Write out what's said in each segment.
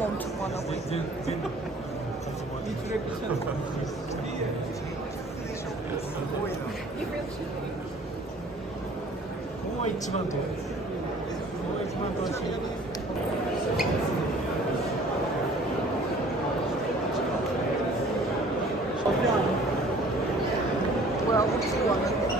사람 엄청 많아 보여. 뭐야, 혹시 왔는데?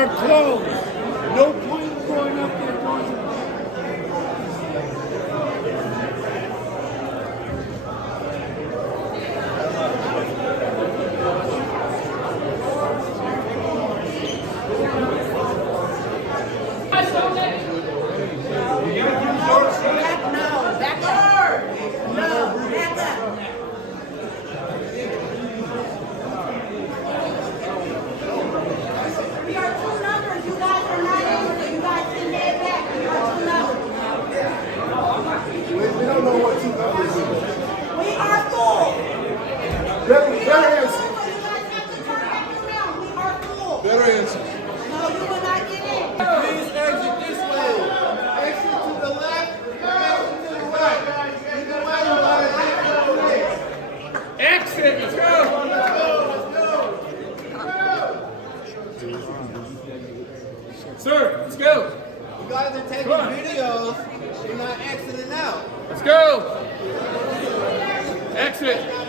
Are closed. No point going up there going we don't know what two numbers is. We are full. Better answer. You guys have to turn back around. We are full. Better answer. No, you will not get in. Please exit this way. Exit to the left. Exit to the right. Either way, you gotta exit the way. Exit. Let's go. Sir, let's go. You guys are taking videos. You're not exiting out. Let's go. Exit.